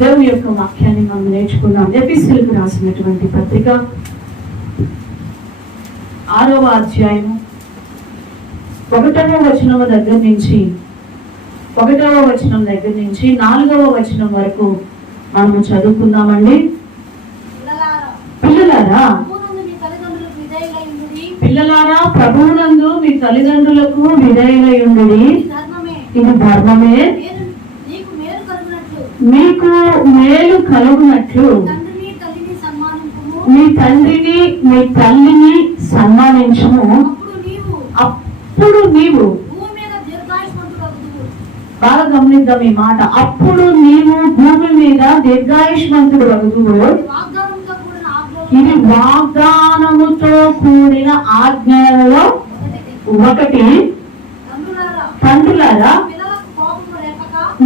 దేవుని యొక్క వాక్యాన్ని మనం నేర్చుకున్నాం. ఎఫెసీయులకు రాసినటువంటి పత్రిక 6వ అధ్యాయము 1వ వచనం దగ్గర నుంచి 4వ వచనం వరకు మనము చదువుకుందామండి. పిల్లలారా, ప్రభువునందు మీ తల్లిదండ్రులకు విధేయులై ఉండుడి, ఇది ధర్మమే. మీకు మేలు కలుగునట్లు మీ తండ్రిని మీ తల్లిని సన్మానించుము, అప్పుడు నీవు, బాగా గమనిద్దాం ఈ మాట, అప్పుడు నీవు భూమి మీద దీర్ఘాయుష్మంతుడు వగుదువు. ఇది వాగ్దానముతో కూడిన ఆజ్ఞలలో ఒకటి. తండ్రులారా,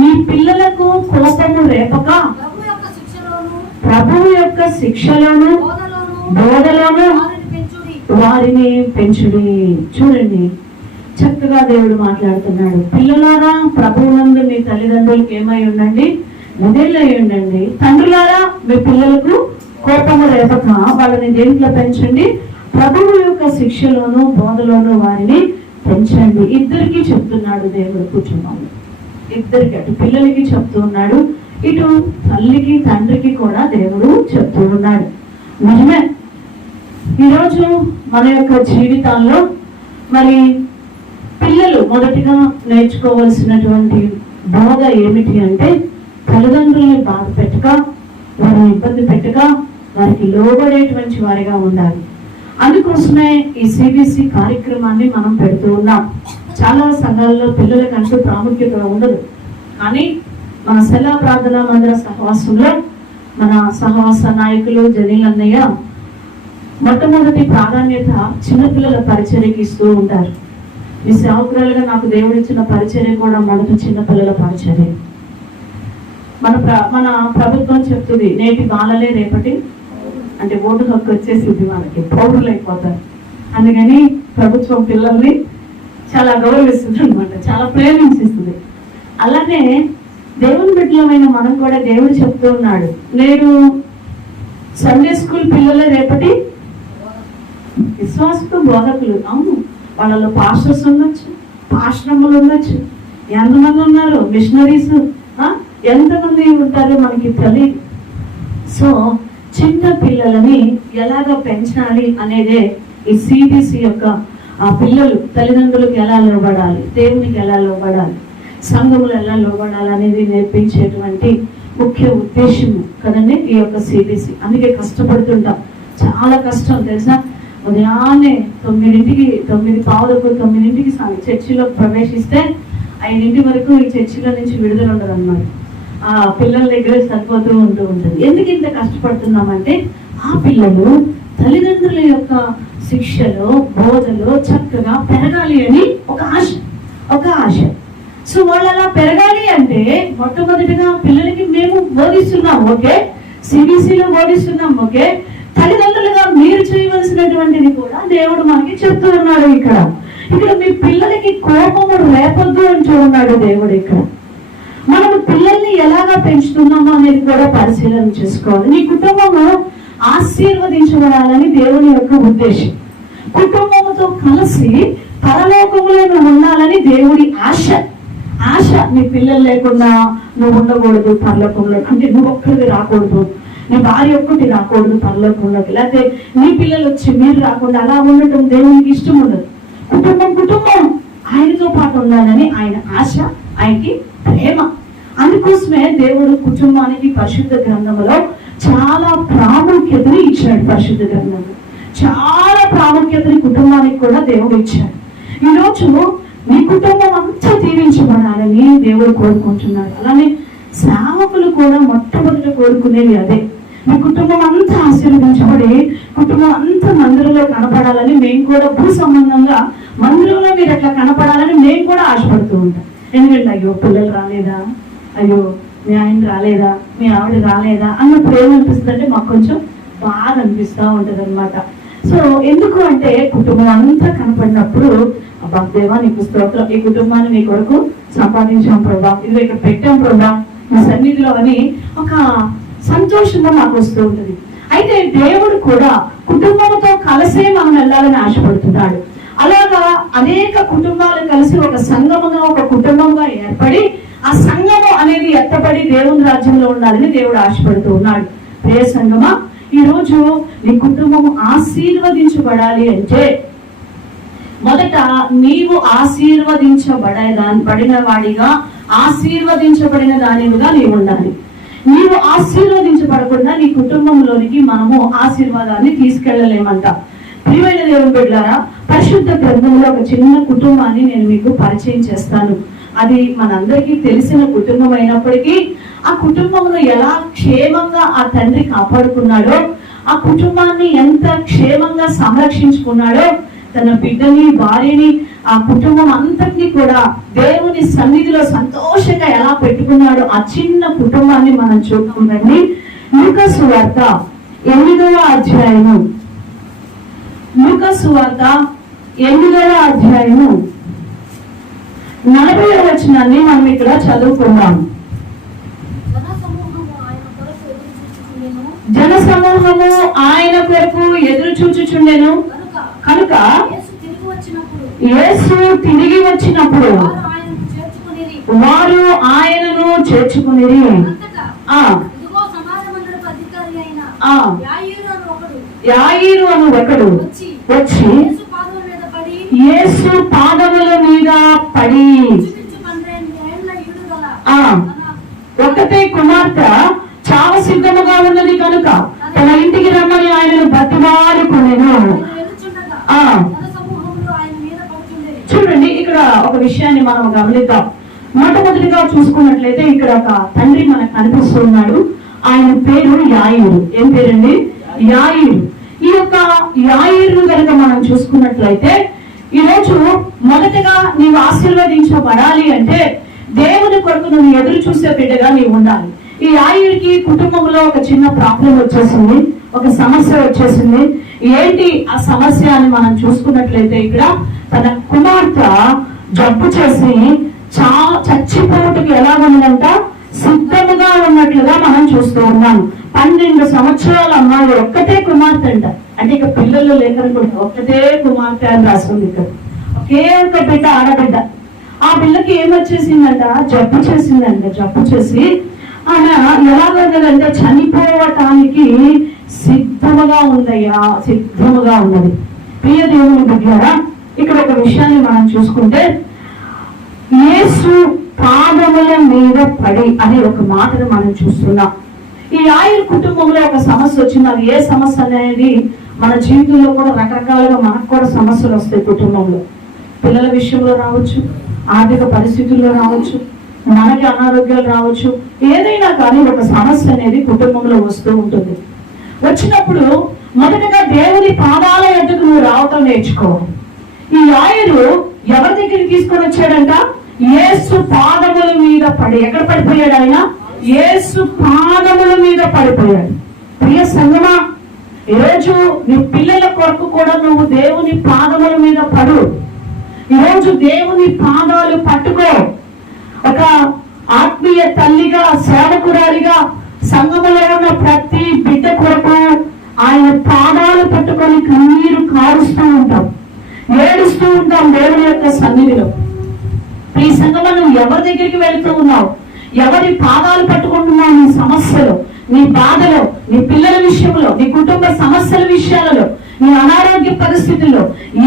మీ పిల్లలకు కోపము రేపక ప్రభువు యొక్క శిక్షలోను బోధలోను వారిని పెంచుడి. చూడండి, చక్కగా దేవుడు మాట్లాడుతున్నాడు. పిల్లలారా, ప్రభువునందు మీ తల్లిదండ్రులకు ఏమై ఉండండి, విధేయులై ఉండండి. తండ్రులారా, మీ పిల్లలకు కోపము రేపక వాళ్ళని దేంట్లో పెంచండి, ప్రభువు యొక్క శిక్షలోను బోధలోను వారిని పెంచండి. ఇద్దరికి చెప్తున్నాడు దేవుడు కుటుంబంలో. ఇద్దరికి, అటు పిల్లలకి చెప్తూ ఉన్నాడు, ఇటు తల్లికి తండ్రికి కూడా దేవుడు చెప్తూ ఉన్నాడు. నిజమే, ఈరోజు మన యొక్క జీవితాల్లో మరి పిల్లలు మొదటిగా నేర్చుకోవాల్సినటువంటి బోధ ఏమిటి అంటే, తల్లిదండ్రుల్ని బాధ పెట్టక, వారిని ఇబ్బంది పెట్టక, వారికి లోబడేటువంటి వారిగా ఉండాలి. అందుకోసమే ఈ సిబిసి కార్యక్రమాన్ని మనం పెడుతూ ఉన్నాం. చాలా సంఘాల్లో పిల్లలకంటూ ప్రాముఖ్యత ఉండదు, కానీ మన సెలా ప్రార్థనా మందిర సహవాసంలో మన సహవాస నాయకులు జనీల్ అన్నయ్య మొట్టమొదటి ప్రాధాన్యత చిన్నపిల్లల పరిచర్యకి ఇస్తూ ఉంటారు. ఈ సేవకురాలుగా నాకు దేవుడిచ్చిన పరిచర్య కూడా మొదటి చిన్నపిల్లల పరిచర్య. మన ప్రభుత్వం చెప్తుంది, నేటి బాలలే రేపటి, అంటే ఓటు హక్కు వచ్చేసింది వాళ్ళకి, పౌరులు అయిపోతారు. అందుకని ప్రభుత్వం పిల్లల్ని చాలా గౌరవిస్తుంది అనమాట, చాలా ప్రేమించిస్తుంది. అలానే దేవుని బిడ్డలమైన మనం కూడా దేవుడు చెప్తూ ఉన్నాడు, నేను సండే స్కూల్ పిల్లలే రేపటి విశ్వాసపు బోధకులు. అవును, వాళ్ళలో పాస్టర్స్ ఉండొచ్చు, పాశ్రములు ఉండొచ్చు, ఎంతమంది ఉన్నారు, మిషనరీస్ ఎంతమంది ఉంటారో మనకి తెలియదు. సో చిన్న పిల్లలని ఎలాగ పెంచాలి అనేదే ఈ సిబిసి యొక్క ఆ పిల్లలు తల్లిదండ్రులకు ఎలా లోబడాలి, దేవునికి ఎలా లోబడాలి, సంఘములు ఎలా లోబడాలి అనేది నేర్పించేటువంటి ముఖ్య ఉద్దేశము కదండి ఈ యొక్క సిబిసి. అందుకే కష్టపడుతుంటాం, చాలా కష్టం తెలుసా. ఉదయాన్నే 9ంటికి 9:15 చర్చిలో ప్రవేశిస్తే 5 వరకు ఈ చర్చిలో నుంచి విడుదల ఉండదు అన్నమాట. ఆ పిల్లల దగ్గర సరిపోతూ ఉంటుంది. ఎందుకు ఇంత కష్టపడుతున్నామంటే, ఆ పిల్లలు తల్లిదండ్రుల యొక్క శిక్షలో బోధలో చక్కగా పెరగాలి అని ఒక ఆశ. సో వాళ్ళు అలా పెరగాలి అంటే మొట్టమొదటిగా పిల్లలకి మేము బోధిస్తున్నాం, ఓకే, సిబిసిలో బోధిస్తున్నాం, ఓకే, తల్లిదండ్రులుగా మీరు చేయవలసినటువంటిది కూడా దేవుడు మనకి చెప్తూ ఉన్నాడు. ఇక్కడ మీ పిల్లలకి కోపము రేపొద్దు అని చూస్తున్నాడు దేవుడు. ఇక్కడ మనం పిల్లల్ని ఎలాగా పెంచుతున్నామో అనేది కూడా పరిశీలన చేసుకోవాలి. నీ కుటుంబము ఆశీర్వదించబడాలని దేవుని యొక్క ఉద్దేశం. కుటుంబముతో కలిసి పరలోకములో నువ్వు ఉండాలని దేవుడి ఆశ. నీ పిల్లలు లేకుండా నువ్వు ఉండకూడదు పరలోకంలో, అంటే నువ్వు ఒక్కడికి రాకూడదు, నీ భార్య ఒక్కటి రాకూడదు పరలోకంలోకి, లేకపోతే నీ పిల్లలు వచ్చి మీరు రాకుండా అలా ఉండటం దేవునికి ఇష్టం ఉండదు. కుటుంబం ఆయనతో పాటు ఉండాలని ఆయన ఆశ, ఆయనకి ప్రేమ. అందుకోసమే దేవుడు కుటుంబానికి పరిశుద్ధ గ్రంథంలో చాలా ప్రాముఖ్యతని ఇచ్చాడు. పరిశుద్ధ గ్రంథంలో చాలా ప్రాముఖ్యతని కుటుంబానికి కూడా దేవుడు ఇచ్చాడు. ఈరోజు నీ కుటుంబం అంతా దీవించబడాలని దేవుడు కోరుకుంటున్నాడు. అలానే సేవకులు కూడా మొట్టమొదట కోరుకునేది అదే, మీ కుటుంబం అంతా ఆశీర్వదించబడి కుటుంబం అంతా మందిరంలో కనపడాలని మేము కూడా భూ సంబంధంగా మందిరంలో మీరు అట్లా కనపడాలని మేము కూడా ఆశపడుతూ ఉంటాం. ఎందుకంటే అయ్యో పిల్లలు రాలేదా, అయ్యో మీ ఆయన రాలేదా, మీ ఆవిడ రాలేదా అన్నప్పుడు ఏమనిపిస్తుంది అంటే మాకు కొంచెం బాగా అనిపిస్తూ ఉంటుంది అనమాట. సో ఎందుకు అంటే కుటుంబం అంతా కనపడినప్పుడు అబ్బా దేవా నీకు స్తోత్రం, ఈ కుటుంబాన్ని నీ కొరకు సంపాదించాం ప్రభా, ఇది ఇక్కడ పెట్టాం ప్రభా మీ సన్నిధిలో అని ఒక సంతోషంగా మాకు వస్తూ ఉంటుంది. అయితే దేవుడు కూడా కుటుంబంతో కలిసే మనం వెళ్ళాలని ఆశపడుతున్నాడు. అలాగా అనేక కుటుంబాలు కలిసి ఒక సంఘముగా, ఒక కుటుంబంగా ఏర్పడి ఆ సంఘము అనేది ఎత్తబడి దేవుని రాజ్యంలో ఉండాలని దేవుడు ఆశపడుతూ ఉన్నాడు. ప్రియ సంఘమా, ఈ రోజు నీ కుటుంబం ఆశీర్వదించబడాలి అంటే మొదట నీవు ఆశీర్వదించబడిన వాడిగా, ఆశీర్వదించబడిన దానివిగా నీవు ఉండాలి. నీవు ఆశీర్వదించబడకుండా నీ కుటుంబంలోనికి మనము ఆశీర్వాదాన్ని తీసుకెళ్లలేమంట. ప్రియమైన దేవుని బిడ్డలారా, పరిశుద్ధ గ్రంథంలో ఒక చిన్న కుటుంబాన్ని నేను మీకు పరిచయం చేస్తాను. అది మనందరికీ తెలిసిన కుటుంబం అయినప్పటికీ ఆ కుటుంబంలో ఎలా క్షేమంగా ఆ తండ్రి కాపాడుకున్నాడో, ఆ కుటుంబాన్ని ఎంత క్షేమంగా సంరక్షించుకున్నాడో, తన బిడ్డని, భార్యని, ఆ కుటుంబం అంతటినీ కూడా దేవుని సన్నిధిలో సంతోషంగా ఎలా పెట్టుకున్నాడో ఆ చిన్న కుటుంబాన్ని మనం చూద్దామండి. లూకా సువార్త 8వ అధ్యాయము, లూకా సువార్త 8వ అధ్యాయము 40వ వచనాన్ని మనం ఇక్కడ చదువుకుందాం. జన సమూహము ఆయన కొరకు ఎదురు చూచుచుండెను కనుక యేసు తిరిగి వచ్చినప్పుడు వారు ఆయనను చేర్చుకునిరి. యాయీరు అను ఒకడు వచ్చి యేసు పాదముల మీద పడి, ఒకటే కుమార్తె చావ సిద్ధముగా ఉన్నది కనుక తన ఇంటికి రమ్మని ఆయనను బతిమాలుకొనెను. చూడండి, ఇక్కడ ఒక విషయాన్ని మనం గమనిద్దాం. మొట్టమొదటిగా చూసుకున్నట్లయితే ఇక్కడ ఒక తండ్రి మనకు కనిపిస్తున్నాడు. ఆయన పేరు యాయీరు. ఏం పేరండి? యాయీరు. ఈ యొక్క యాయీరు కనుక మనం చూసుకున్నట్లయితే ఈరోజు మొదటగా నీవు ఆశీర్వదించబడాలి అంటే దేవుని కొరకు నువ్వు ఎదురు చూసే బిడ్డగా నీవు ఉండాలి. ఈ యాయీరుకి కుటుంబంలో ఒక చిన్న ప్రాబ్లం వచ్చేసింది, ఒక సమస్య వచ్చేసింది. ఏంటి ఆ సమస్య అని మనం చూసుకున్నట్లయితే ఇక్కడ తన కుమార్తె జబ్బు చేసి చచ్చిపోవటకు ఎలా ఉందంట, సిద్ధముగా ఉన్నట్లుగా మనం చూస్తూ ఉన్నాం. 12 సంవత్సరాల అమ్మాయి, ఒక్కటే కుమార్తె అంట. అంటే ఇక పిల్లలు లేకనుకుంటా, ఒక్కటే కుమార్తె అని రాస్తుంది ఇక్కడ. ఒకే ఒక బిడ్డ, ఆడబిడ్డ. ఆ పిల్లకి ఏమొచ్చేసిందంట, జబ్బు చేసిందంట. జబ్బు చేసి ఆమె ఎలాగన్నదంటే చనిపోవటానికి సిద్ధముగా ఉందయ్యా, సిద్ధముగా ఉన్నది. ప్రియ దేవుని బిడ్డలారా, ఇక్కడ ఒక విషయాన్ని మనం చూసుకుంటే యేసు పాదముల మీద పడి అనే ఒక మాటను మనం చూస్తున్నాం. ఈ యాయీరు కుటుంబంలో ఒక సమస్య వచ్చింది. అది ఏ సమస్య అనేది మన జీవితంలో కూడా రకరకాలుగా మనకు కూడా సమస్యలు వస్తాయి. కుటుంబంలో పిల్లల విషయంలో రావచ్చు, ఆర్థిక పరిస్థితుల్లో రావచ్చు, మనకి అనారోగ్యాలు రావచ్చు. ఏదైనా కానీ ఒక సమస్య అనేది కుటుంబంలో వస్తూ ఉంటుంది. వచ్చినప్పుడు మొదటగా దేవుని పాదాల ఎద్దకు నువ్వు రావటం నేర్చుకోవాలి. ఈ యాయీరు ఎవరి దగ్గరికి తీసుకొని వచ్చాడంట? యేసు పాదముల మీద పడి. ఎక్కడ పడిపోయాడు ఆయన? యేసు పాదముల మీద పడిపోయాడు. ప్రియ సంగమా, ఈరోజు నీ పిల్లల కొరకు కూడా నువ్వు దేవుని పాదముల మీద పడు. ఈరోజు దేవుని పాదాలు పట్టుకో. ఒక ఆత్మీయ తల్లిగా, సేవకురాలిగా సంఘములో ఉన్న ప్రతి బిడ్డ కొరకు ఆయన పాదాలు పట్టుకొని కన్నీరు కారుస్తూ ఉంటాం, ఏడుస్తూ ఉంటాం దేవుని యొక్క సన్నిధిలో. ఈ సంఘంలో నువ్వు ఎవరి దగ్గరికి వెళుతూ ఉన్నావు? ఎవరి పాదాలు పట్టుకుంటున్నావు? నీ సమస్యలో, నీ బాధలో, నీ పిల్లల విషయంలో, నీ కుటుంబ సమస్యల విషయాలలో, నీ అనారోగ్య పరిస్థితుల్లో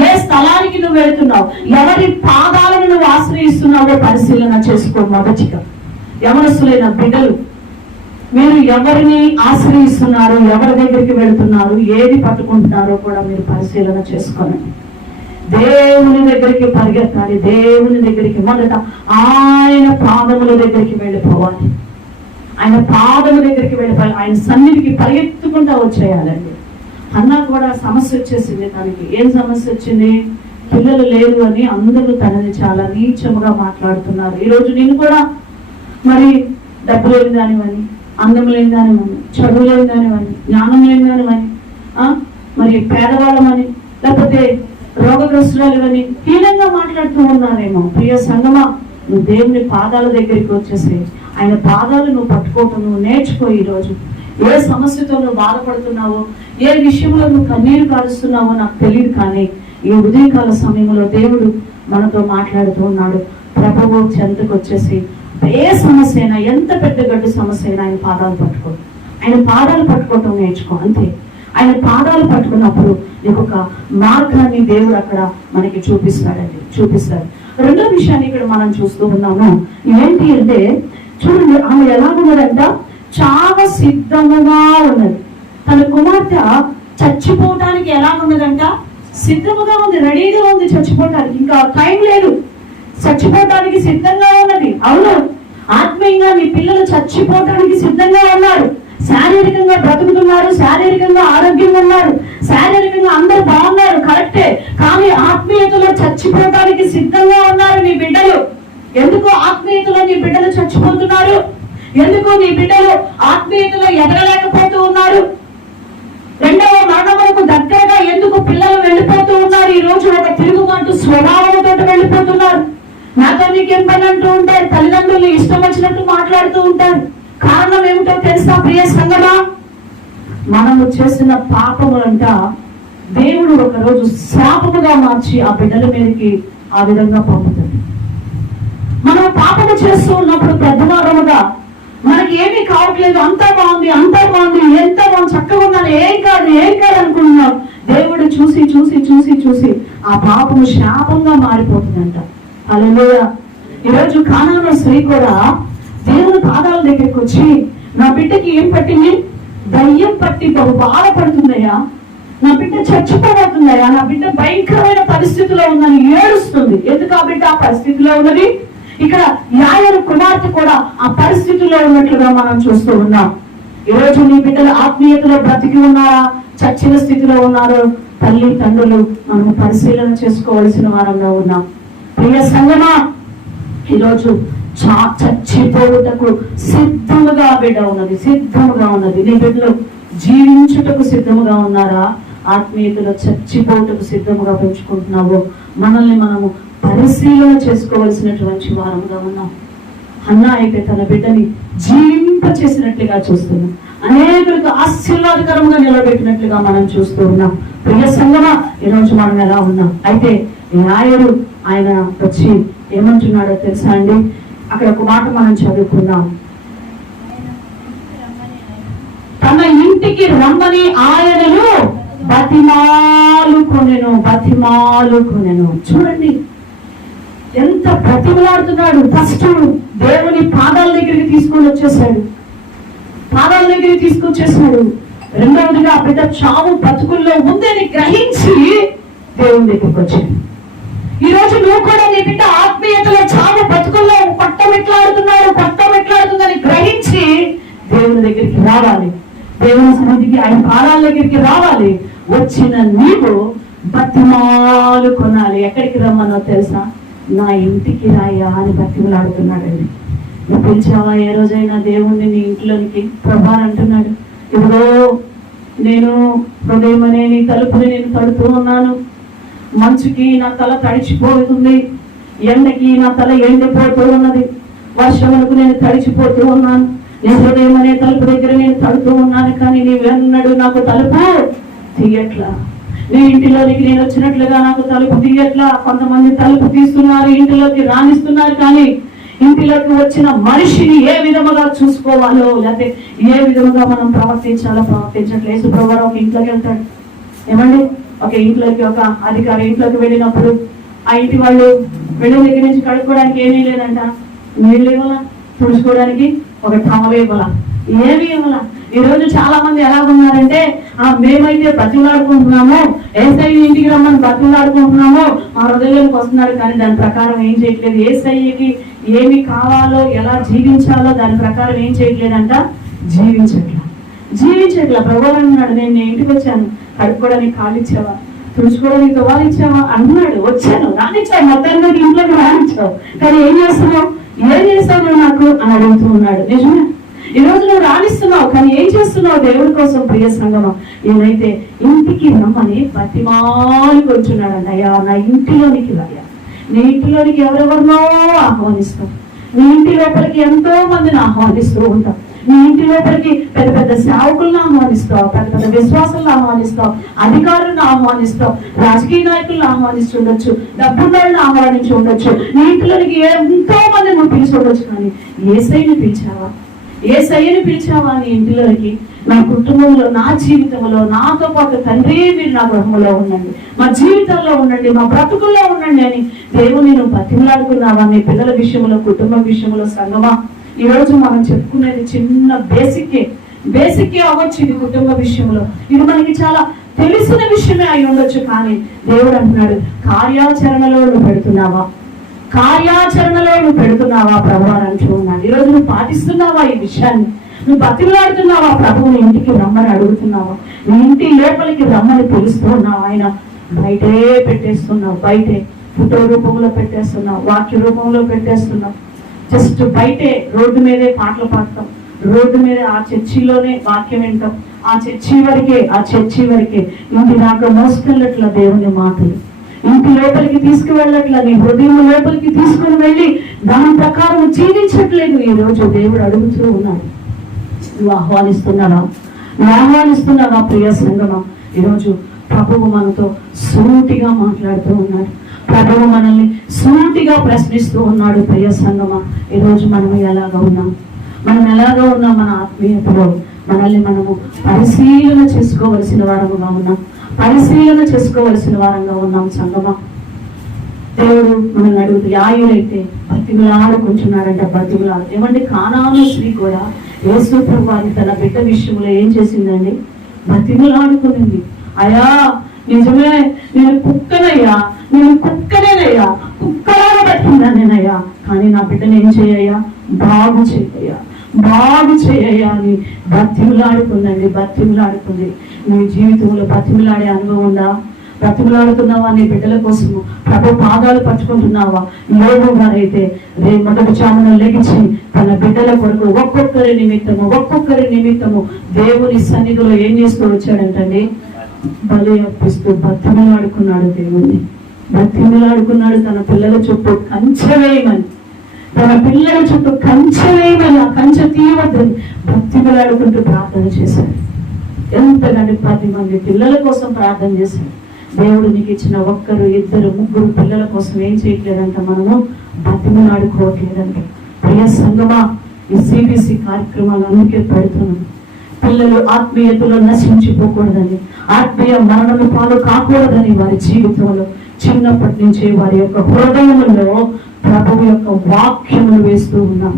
ఏ స్థలానికి నువ్వు వెళుతున్నావు? ఎవరి పాదాలను నువ్వు ఆశ్రయిస్తున్నావో పరిశీలన చేసుకో. మొదటిగా యవనస్తులైన బిడ్డలు, మీరు ఎవరిని ఆశ్రయిస్తున్నారు, ఎవరి దగ్గరికి వెళుతున్నారు, ఏది పట్టుకుంటున్నారో కూడా మీరు పరిశీలన చేసుకోండి. దేవుని దగ్గరికి పరిగెత్తాలి. దేవుని దగ్గరికి మొదట ఆయన పాదముల దగ్గరికి వెళ్ళిపోవాలి. ఆయన పాదముల దగ్గరికి వెళ్ళిపోవాలి. ఆయన సన్నిధికి పరిగెత్తుకుంటూ వచ్చేయాలండి. అన్నా కూడా సమస్య వచ్చేసింది. తనకి ఏం సమస్య వచ్చింది? పిల్లలు లేరు అని అందరూ తనని చాలా నీచముగా మాట్లాడుతున్నారు. ఈరోజు నేను కూడా మరి డబ్బు లేని దానివని, అందం లేని దానివని, చదువు లేని దానివని, జ్ఞానం లేని దానివని, మరి పేదవాళ్ళమని, లేకపోతే రోగగ్రస్తురాలు అని హీనంగా మాట్లాడుతూ ఉన్నారేమో. ప్రియ సంగమా, నువ్వు దేవుని పాదాల దగ్గరికి వచ్చేసి ఆయన పాదాలు నువ్వు పట్టుకోవటం నువ్వు నేర్చుకో. ఈరోజు ఏ సమస్యతో నువ్వు బాధపడుతున్నావో, ఏ విషయంలో నువ్వు కన్నీరు కారుస్తున్నావో నాకు తెలియదు, కానీ ఈ ఉదయకాల సమయంలో దేవుడు మనతో మాట్లాడుతూ ఉన్నాడు. ప్రభువు చెంతకు వచ్చేసి ఏ సమస్య అయినా, ఎంత పెద్ద గడ్డు సమస్య అయినా ఆయన పాదాలు పట్టుకో. ఆయన పాదాలు పట్టుకోవటం నేర్చుకో, అంతే. ఆయన పాదాలు పట్టుకున్నప్పుడు నీకు ఒక మార్గాన్ని దేవుడు అక్కడ మనకి చూపిస్తాడు. రెండో విషయాన్ని ఇక్కడ మనం చూస్తూ ఉన్నాము. ఏంటి అంటే చూడండి, ఆమె ఎలా ఉన్నదంట, చాలా సిద్ధముగా ఉన్నది. తన కుమార్తె చచ్చిపోవటానికి ఎలా ఉన్నదంట, సిద్ధముగా ఉంది, రెడీగా ఉంది చచ్చిపోవటానికి. ఇంకా టైం లేదు, చచ్చిపోవటానికి సిద్ధంగా ఉన్నది. అవును, ఆత్మీయంగా నీ పిల్లలు చచ్చిపోవటానికి సిద్ధంగా ఉన్నారు. శారీరకంగా బ్రతుకుతున్నారు, శారీరకంగా ఆరోగ్యంగా ఉన్నారు, శారీరకంగా అందరూ బాగున్నారు, కరెక్టే. కానీ ఆత్మీయతలో చచ్చిపోవటానికి సిద్ధంగా ఉన్నారు నీ బిడ్డలు. ఎందుకు ఆత్మీయతలో నీ బిడ్డలు చచ్చిపోతున్నారు? ఎందుకు నీ బిడ్డలు ఆత్మీయతలో ఎదగలేకపోతూ ఉన్నారు? రెండవ మరణములకు దగ్గరగా ఎందుకు పిల్లలు వెళ్ళిపోతూ ఉన్నారు? ఈ రోజు ఒక తిరుగుబాటు స్వభావంతో వెళ్ళిపోతున్నారు. నాతో నీకేం పని అంటూ ఉంటారు, తల్లిదండ్రులు ఇష్టం వచ్చినట్టు మాట్లాడుతూ ఉంటారు. కారణం ఏమిటో తెలుసా ప్రియ సంగమా? మనము చేసిన పాపములంట దేవుడు ఒకరోజు శాపముగా మార్చి ఆ బిడ్డల మీదకి ఆ విధంగా పంపుతుంది. మనం పాపము చేస్తూ ఉన్నప్పుడు పెద్దవారముగా మనకి ఏమీ కావట్లేదు, అంతా బాగుంది, ఎంత బాగుంది, చక్కగా ఉన్నాను, ఏం కాదు అనుకుంటున్నాం. దేవుడు చూసి ఆ పాపము శాపంగా మారిపోతుందంట. హల్లెలూయా. ఈరోజు కానాను స్త్రీ కూడా దేవుని పాదాల దగ్గరికి వచ్చి, నా బిడ్డకి ఏం పట్టింది? దయ్యం పట్టి బహు బాధపడుతుందయ్యా, నా బిడ్డ చచ్చిపోబోతుందయ్యా, నా బిడ్డ భయంకరమైన పరిస్థితిలో ఉందని ఏడుస్తుంది. ఎందుకు ఆ బిడ్డ ఆ పరిస్థితిలో ఉన్నది? ఇక్కడ యాయరు కుమార్తె కూడా ఆ పరిస్థితుల్లో ఉన్నట్లుగా మనం చూస్తూ ఉన్నాం. ఈరోజు నీ బిడ్డలు ఆత్మీయతలో బ్రతికి ఉన్నారా, చచ్చిన స్థితిలో ఉన్నారో తల్లి తండ్రులు మనం పరిశీలన చేసుకోవాల్సిన వారంగా ఉన్నాం. ప్రియ సంగమా, ఈరోజు చచ్చిపోవుటకు సిద్ధముగా బిడ్డ ఉన్నది, సిద్ధముగా ఉన్నది. నీ బిడ్డలు జీవించుటకు సిద్ధముగా ఉన్నారా, ఆత్మీయతలో చచ్చిపోవుటకు సిద్ధముగా పెంచుకుంటున్నావో? మనల్ని మనము పరిశీలన చేసుకోవలసినటువంటి వారంగా ఉన్నాం. హన్నా అయితే తన బిడ్డని జీవింప చేసినట్లుగా చూస్తున్నాం, అనేకులకు ఆశీర్వాదకరంగా నిలబెట్టినట్లుగా మనం చూస్తూ ఉన్నాం. ప్రియ సంగమా, ఈరోజు మనం ఎలా ఉన్నాం? అయితే యాయరు ఆయన వచ్చి ఏమంటున్నాడో తెలుసా అండి? అక్కడ ఒక మాట మనం చదువుకున్నాం. తన ఇంటికి రమ్మని ఆయనను బతిమాలుకొనెను. చూడండి ఎంత బ్రతిమలాడుతున్నాడు. ఫస్ట్ దేవుని పాదాల దగ్గరికి తీసుకొచ్చేసాడు. రెండవదిగా బిడ్డ చావు బతుకుల్లో ఉందని గ్రహించి దేవుని దగ్గరికి వచ్చాడు. ఈ రోజు నువ్వు కూడా నీ బిడ్డ ఆత్మీయతలో చావు బతుకుల్లో కొట్టమెట్లాడుతుందని గ్రహించి దేవుని దగ్గరికి రావాలి, దేవుని సన్నిధికి ఆయన పాదాల దగ్గరికి రావాలి. వచ్చిన నీవు బతిమాలు కొనాలి. ఎక్కడికి రమ్మనో తెలుసా? నా ఇంటికి రాయా అని బతిమలాడుతున్నాడండి. నువ్వు పిలిచావా ఏ రోజైనా దేవుణ్ణి నీ ఇంట్లోనికి? ప్రభా అంటున్నాడు, ఇదిగో నేను హృదయం అనే నీ తలుపుని నేను తడుతూ ఉన్నాను. మంచుకి నా తల తడిచిపోతుంది, ఎండకి నా తల ఎండిపోతూ ఉన్నది, వర్షములకు నేను తడిచిపోతూ ఉన్నాను. నీ హృదయం అనే తలుపు దగ్గర నేను తడుతూ ఉన్నాను, కానీ నీవెన్నడు నాకు తలుపు తీయట్లా. నీ ఇంటిలోనికి నేను వచ్చినట్లుగా నాకు తలుపు తీయట్లా. కొంతమంది తలుపు తీస్తున్నారు, ఇంటిలోకి రాణిస్తున్నారు, కానీ ఇంటిలోకి వచ్చిన మనిషిని ఏ విధముగా చూసుకోవాలో, లేకపోతే ఏ విధముగా మనం ప్రవర్తించట్లేదు. ప్రభు ఒక ఇంట్లోకి వెళ్తాడు. ఏమండి, ఒక ఇంట్లోకి ఒక అధికారి ఇంట్లోకి వెళ్ళినప్పుడు ఆ ఇంటి వాళ్ళు వెళ్ళిన దగ్గర నుంచి కడుక్కోవడానికి ఏమీ లేదంట. నీళ్ళు ఇవ్వాలా, తుడుచుకోవడానికి ఒక టవల్ ఇవ్వాలా, ఏమీ ఇవ్వాలా. ఈ రోజు చాలా మంది ఎలా ఉన్నారంటే, మేమైతే బతిలాడుకుంటున్నాము, ఏసఐ ఇంటికి రమ్మని బతిలాడుకుంటున్నాము, మా హృదయంలోకి వస్తున్నాడు, కానీ దాని ప్రకారం ఏం చేయట్లేదు. ఏసఐకి ఏమి కావాలో, ఎలా జీవించాలో దాని ప్రకారం ఏం చేయట్లేదంట, జీవించట్లా. ప్రభు అన్నాడు, నేను నీ ఇంటికి వచ్చాను, కడుక్కోవడానికి కాళ్ళు ఇచ్చావా, తుడుచుకోవడానికి తువాలు ఇచ్చావా అన్నాడు. వచ్చాను, రానిచ్చావు, మొత్తానికి ఇంట్లోకి రానిచ్చావు, కానీ ఏం చేస్తున్నావు నాకు అని అడుగుతూ ఉన్నాడు. నిజమే, ఈ రోజు నువ్వు రాణిస్తున్నావు, కానీ ఏం చేస్తున్నావు దేవుడి కోసం? ప్రియ సంగమం, నేనైతే ఇంటికి రమ్మని బతిమాలు కూర్చున్నాడు. అయ్యా, నా ఇంటిలోనికి రాయా, నీ ఇంటిలోనికి ఎవరెవరినో ఆహ్వానిస్తాం. నీ ఇంటి లోపలికి ఎంతో మందిని ఆహ్వానిస్తూ ఉంటాం. నీ ఇంటి లోపలికి పెద్ద పెద్ద సేవకులను ఆహ్వానిస్తావు, పెద్ద పెద్ద విశ్వాసాలను ఆహ్వానిస్తావు, అధికారులను ఆహ్వానిస్తావు, రాజకీయ నాయకులను ఆహ్వానిస్తూ ఉండొచ్చు, డబ్బులను ఆహ్వానించి ఉండొచ్చు. నీ ఇంటిలోనికి ఎంతో మంది నువ్వు పిలిచి ఉండొచ్చు. కానీ యేసయ్యని పిలిచావా? యేసయ్యని పిలిచావా నీ ఇంటిలోనికి? నా కుటుంబంలో, నా జీవితంలో నాతో పాటు తండ్రి మీరు నా గృహంలో ఉండండి, మా జీవితంలో ఉండండి, మా బ్రతుకుల్లో ఉండండి అని దేవుని నువ్వు బతిమలాడుకున్నావా? నీ పిల్లల విషయంలో, కుటుంబం విషయంలో, సంగమా ఈ రోజు మనం చెప్పుకునేది చిన్న బేసిక్ అవ్వచ్చు. ఇది కుటుంబ విషయంలో ఇది మనకి చాలా తెలిసిన విషయమే అయి ఉండొచ్చు. కానీ దేవుడు అంటున్నాడు, కార్యాచరణలో నువ్వు పెడుతున్నావా? కార్యాచరణలో నువ్వు పెడుతున్నావా ప్రభు అని అంటూ ఉన్నాడు. ఈరోజు నువ్వు పాటిస్తున్నావా ఈ విషయాన్ని? నువ్వు బతిమలాడుతున్నావా? ప్రభువుని ఇంటికి రమ్మని అడుగుతున్నావా? నీ ఇంటి లోపలికి రమ్మని పిలుస్తూ ఉన్నావు. ఆయన బయటే పెట్టేస్తున్నావు, బయటే ఫోటో రూపంలో పెట్టేస్తున్నావు, వాక్య రూపంలో పెట్టేస్తున్నావు. జస్ట్ బయటే రోడ్డు మీదే పాటలు పాడతాం, రోడ్డు మీద ఆ చర్చిలోనే వాక్యం వింటాం, ఆ చర్చి వరకే ఇంటి దాకా మోసుకెళ్ళట్ల దేవుని మాటలు, ఇంటి లోపలికి తీసుకువెళ్ళట్ల, నీ హృదయం లోపలికి తీసుకుని వెళ్ళి దాని ప్రకారం జీవించట్లేదు. ఈ రోజు దేవుడు అడుగుతూ ఉన్నాడు, నువ్వు ఆహ్వానిస్తున్నావా ప్రియ సంగమా? ఈరోజు ప్రభువు మనతో సూటిగా మాట్లాడుతూ ఉన్నాడు. ప్రభువు మనల్ని సూటిగా ప్రశ్నిస్తూ ఉన్నాడు. ప్రియ సంగమా, ఈరోజు మనం ఎలాగా ఉన్నాం? మన ఆత్మీయతలో మనల్ని మనము పరిశీలన చేసుకోవలసిన వారంగా ఉన్నాం సంగమా. దేవుడు మనల్ని అడుగుతూ ఆయుడైతే బతిమలాడుకుంటున్నాడంట. ఏమంటే కానాను స్త్రీ కూడా యేసు ప్రభువాని తన బిడ్డ విషయంలో ఏం చేసిందండి? బతిమలాడుకునింది. అయ్యా నిజమే, నేను కుక్కనేనయ్యా, కుక్కలాగా పట్టిందా నేనయ్యా, కానీ నా బిడ్డను ఏం చేయయ్యా? బాగు చేయయ్యా అని బతిమలాడుకుంది. నీ జీవితంలో బతిమలాడే అనుభవం ఉందా? బ్రతిమలాడుతున్నావా నీ బిడ్డల కోసము? ప్రభు పాదాలు పట్టుకుంటున్నావా? యోబు గారైతే మొదటి చామున లెగిచి తన బిడ్డల కొరకు ఒక్కొక్కరి నిమిత్తము దేవుని సన్నిధిలో ఏం చేస్తూ వచ్చాడంటండి? బలి అర్పిస్తూ బతిమలాడుకున్నాడు. దేవుణ్ణి బతిమలాడుకున్నాడు. తన పిల్లల చుట్టూ కంచె వేయమని, ఆ కంచె తీయవద్దని బతిమలాడుకుంటూ ప్రార్థన చేశాడు. ఎంతగాని 10 మంది పిల్లల కోసం ప్రార్థన చేశాడు. దేవుడు నీకు ఇచ్చిన 1, 2, 3 పిల్లల కోసం ఏం చేయట్లేదంట? మనము బతిమలాడుకోవట్లేదంట. ప్రియ సంగమా, ఈ సిబిసి కార్యక్రమాలు అందుకే పెడుతున్నాం. పిల్లలు ఆత్మీయతలో నశించిపోకూడదని, ఆత్మీయ మరణము పాలు కాకూడదని వారి జీవితంలో చిన్నప్పటి నుంచే వారి యొక్క హృదయంలో ప్రభువు యొక్క వాక్యములు వేస్తూ ఉన్నాం,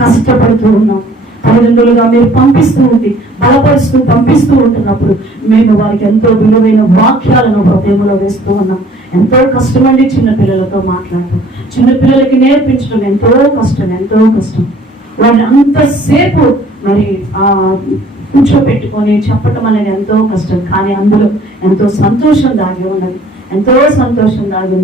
కష్టపడుతూ ఉన్నాం. తల్లిదండ్రులుగా మీరు పంపిస్తూ ఉంటున్నప్పుడు మేము వారికి ఎంతో విలువైన వాక్యాలను హృదయంలో వేస్తూ ఉన్నాం. ఎంతో కష్టమండి చిన్న పిల్లలతో మాట్లాడటం, చిన్న పిల్లలకి నేర్పించడం ఎంతో కష్టం. వారిని అంతసేపు మరి కూర్చోపెట్టుకొని చెప్పటం అనేది ఎంతో కష్టం. కానీ అందులో ఎంతో సంతోషం దాగి ఉన్నది,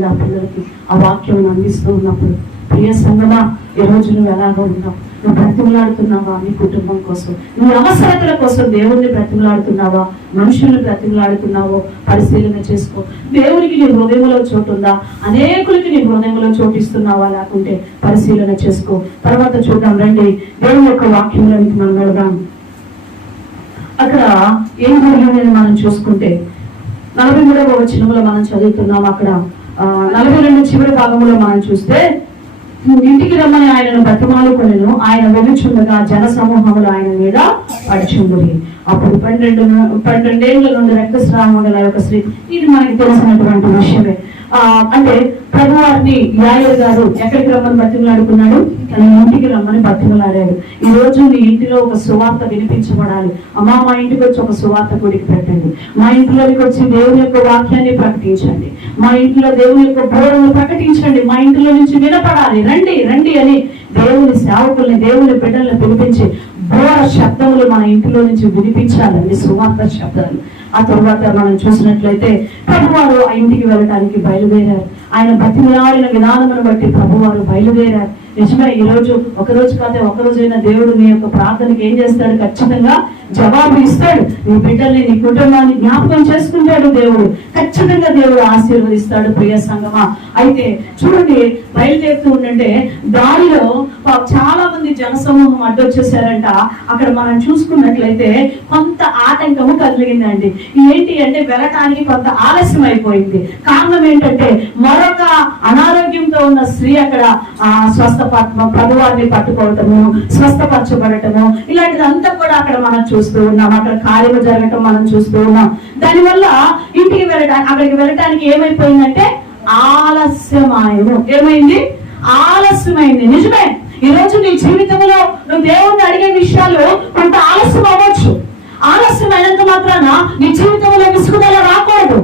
ఆ పిల్లలకి ఆ వాక్యం అందిస్తూ ఉన్నప్పుడు. ప్రియ సంగమా, ఈ రోజు నువ్వు ఎలాగో ఉన్నావు? నువ్వు బ్రతిమలాడుతున్నావా నీ కుటుంబం కోసం? నీ అవసరతల కోసం దేవుణ్ణి బ్రతిమలాడుతున్నావా? మనుషుల్ని బ్రతిమలాడుతున్నావో పరిశీలన చేసుకో. దేవునికి నీ హృదయంలో చోటు ఉందా? అనేకులకి నీ హృదయంలో చోటు ఇస్తున్నావా? లేకుంటే పరిశీలన చేసుకో. తర్వాత చూద్దాం రండి, దేవుని యొక్క వాక్యంలోనికి మనం వెళదాం. అక్కడ ఏం జరిగిందని మనం చూసుకుంటే 43వ వచనంలో మనం చదువుతున్నాం. అక్కడ 42 చివరి భాగంలో మనం చూస్తే, ఇంటికి రమ్మని ఆయనను బతిమాలుకొనెను. ఆయన వెలుచుండగా జన సమూహములు ఆయన మీద పడుచుండురి. అప్పుడు 12 ఏళ్ల నుండి రక్తస్రావం గల ఒక స్త్రీ, ఇది మనకి తెలిసినటువంటి విషయమే. అంటే ప్రభువారిని యాయర్ గారు ఎక్కడికి రమ్మని బతిమలాడుకున్నాడు? తన ఇంటికి రమ్మని బతిమలాడాడు. ఈ రోజు నీ ఇంటిలో ఒక సువార్త వినిపించబడాలి. అమ్మా, మా ఇంటికి వచ్చి ఒక సువార్త గుడికి పెట్టండి, మా ఇంట్లోకి వచ్చి దేవుని యొక్క వాక్యాన్ని ప్రకటించండి, మా ఇంట్లో దేవుని యొక్క బోధనలు ప్రకటించండి, మా ఇంట్లో నుంచి వినపడాలి, రండి అని దేవుని సేవకుల్ని, దేవుని బిడ్డల్ని పిలిపించి బోధ శబ్దములు మన ఇంటిలో నుంచి వినిపించాలండి, సువార్త శబ్దాలు. ఆ తర్వాత మనం చూసినట్లయితే ప్రభువారు ఆ ఇంటికి వెళ్ళడానికి బయలుదేరారు. ఆయన బతిమలాడిన విధానమును బట్టి ప్రభువారు బయలుదేరారు. నిజమే, ఈ రోజు ఒకరోజు కాదే ఒకరోజైనా దేవుడు నీ యొక్క ప్రార్థనకి ఏం చేస్తాడు? ఖచ్చితంగా జవాబు ఇస్తాడు. నీ బిడ్డల్ని, నీ కుటుంబాన్ని జ్ఞాపకం చేసుకుంటాడు దేవుడు. ఖచ్చితంగా దేవుడు ఆశీర్వదిస్తాడు. ప్రియ సంగమా, అయితే చూడండి, బయలుదేరుతూ ఉండంటే దారిలో చాలా మంది జనసమూహం అడ్డొచ్చేసారంట. అక్కడ మనం చూసుకున్నట్లయితే కొంత ఆటంకము కలిగిందండి. ఏంటి అంటే వెళ్ళటానికి కొంత ఆలస్యం అయిపోయింది. కారణం ఏంటంటే మరొక అనారోగ్యంతో ఉన్న స్త్రీ అక్కడ ప్రభువారిని పట్టుకోవటము, స్వస్థపరచబడటము, ఇలాంటిదంతా కూడా అక్కడ మనం చూస్తూ ఉన్నాం. అక్కడ కార్యము జరగటం మనం చూస్తూ ఉన్నాం. దానివల్ల ఇంటికి అక్కడికి వెళ్ళటానికి ఏమైపోయిందంటే ఆలస్యమాయము. ఏమైంది? ఆలస్యమైంది. నిజమే, ఈ రోజు నీ జీవితంలో నువ్వు దేవుణ్ణి అడిగే విషయాలు కొంత ఆలస్యం అవ్వచ్చు. ఆలస్యమైనంత మాత్రాన నీ జీవితంలో విసుగుదల రాకూడదు,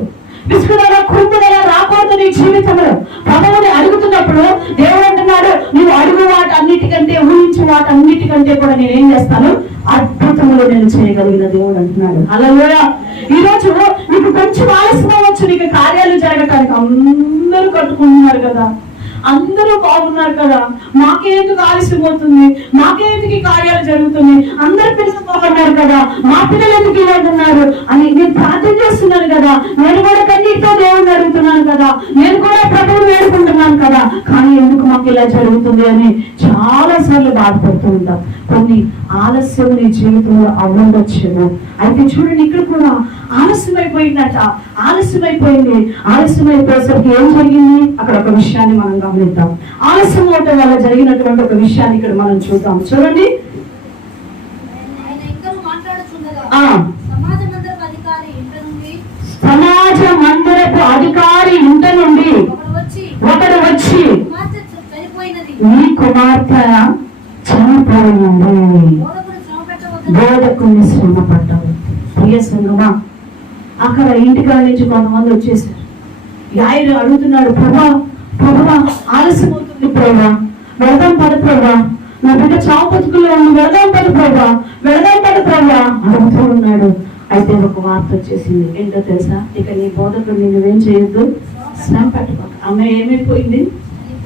విసుగుదల కృంగుదల రాకూడదు. నీ జీవితంలో ప్రభువుని అడుగుతున్నప్పుడు దేవుడు అంటున్నాడు, నువ్వు అడుగు వాటన్నిటికంటే, ఊహించు వాటన్నిటికంటే కూడా నేనేం చేస్తాను? అద్భుతములు నేను చేయగలిగిన దేవుడు అంటున్నాడు. హల్లెలూయా. ఈ రోజు నీకు కొంచెం ఆలస్యం అవ్వచ్చు నీకు కార్యాలు జరగటానికి. అందరూ కట్టుకుంటున్నారు కదా, అందరూ బాగున్నారు కదా, మాకేందుకు ఆలస్యం అవుతుంది, మాకేందుకు ఈ కార్యాలు జరుగుతుంది, అందరు పిల్లలు బాగున్నారు కదా, మా పిల్లలు ఎందుకు ఇలాగున్నారు అని నేను ప్రార్థన చేస్తున్నాను కదా, నేను కూడా కన్నీటితో దేవుడిని అడుగుతున్నాను కదా, నేను కూడా ప్రభువుని వేడుకుంటున్నాను కదా, కానీ ఎందుకు మాకు ఇలా జరుగుతుంది అని చాలా సార్లు బాధపడుతూ ఉంటాం. కొన్ని ఆలస్యం నీ జీవితంలో అవ్వడొచ్చేమో. అయితే చూడండి, ఇక్కడ కూడా ఆలస్యం అయిపోయిందట. ఆలస్యం అయిపోయేసరికి ఏం జరిగింది? అక్కడ ఒక విషయాన్ని మనం గమనిద్దాం. ఆలస్యం అవటం వల్ల జరిగినటువంటి ఒక విషయాన్ని ఇక్కడ మనం చూద్దాం. చూడండి, సమాజ మందిరపు అధికారి ఇంట నుండి ఒకడు వచ్చి, నీ కుమార్తె చనిపోయింది, బోధకుని శ్రమ పడ్డాడు. ప్రియ సంగమా, అక్కడ ఇంటికాడ నుంచి కొంతమంది వచ్చేసారు. ఆయన అడుగుతున్నాడు, ప్రభా ఆలస్యం అవుతుంది ప్రభా, వెళదాం పద ప్రభా, నా బిడ్డ చావు బతుకుల్లో ఉంది, వెళదాం పద ప్రభా అడుగుతూ ఉన్నాడు. అయితే ఒక వార్త వచ్చేసింది. ఏంటో తెలుసా? ఇక నీ బోధకుడు నువ్వేం చేయొద్దు, శ్రమ పెట్టుకోక. అమ్మాయి ఏమైపోయింది?